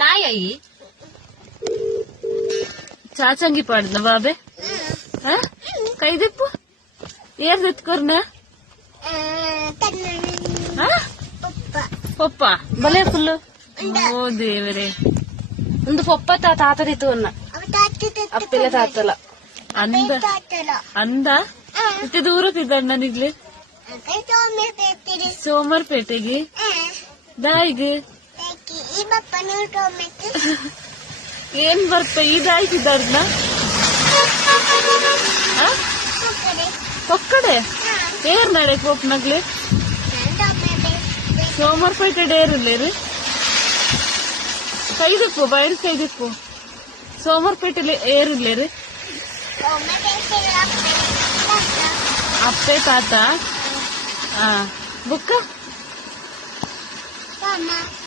నాయయి చాచంగి పాడిన బాబే కై ದಿಪ್ಪು ಏರ್ ಎತ್ಕೊರ್ನ ಪಪ್ಪ ಬಲೆ ಫುಲ್ಲು ಓ ದೇವರೇ ಒಂದು ಪಪ್ಪ ತಾತದಿತ್ತು ಅನ್ನ ಅಪ್ಪಿಲ್ಲ ತಾತಲ್ಲ ಅಂದ ಅಂದ ಇತ್ತೆ ದೂರ ತಿದ್ದಣ್ಣ ನಿಗ್ಲಿ ಸೋಮರ್ಪೇಟೆಗೆ ದಾಯಿಗೆ ಏನ್ ಬರ್ತ ಇದಾಯ್ತಿದ್ದಾರ್ನ ಒಕ್ಕಡೆ ಏರ್ ನಡೆ ಕೋಪ್ನಾಗ್ಲಿ ಸೋಮರ್ಪೇಟೆ ಡೇರಿಲ್ಲೇರಿ ಕೈದಿಪ್ಪು ಬಯಲು ಕೈದಿಪ್ಪು ಸೋಮರ್ಪೇಟೆಲಿ ಏರಿಲ್ಲೇರಿ ಅಪ್ಪೆ ತಾತ ಬುಕ್ಕ